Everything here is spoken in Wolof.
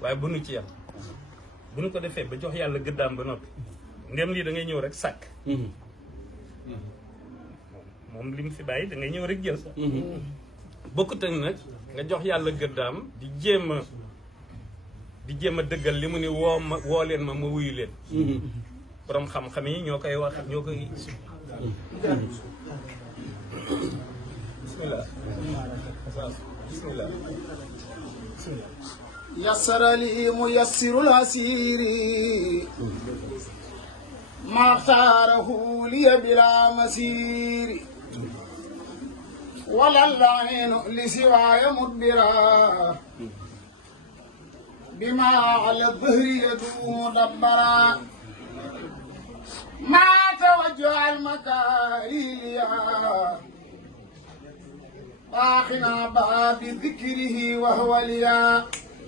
waaye bu nu ci yam bu nu ko defee ba jox yàlla gëddaam ba noppi ndem lii da ngay ñëw rek sàkk moom li mu fi bàyyi da ngay ñëw rek jël bokkut ak nag nga jox yàlla gëddaam di jéem a dëggal li mu ni woo leen ma wuyu leen borom xam-xam yi ñoo koy wax ñoo koy bismillah bismillah yassara li muyassirul asiri maxtaarahu liya bila masiri wala lainu li siwaaya mudbira bima ala dhahri yadumu dabbara ma tawajjaha al makariya باقنا باب ذكره وهو ليا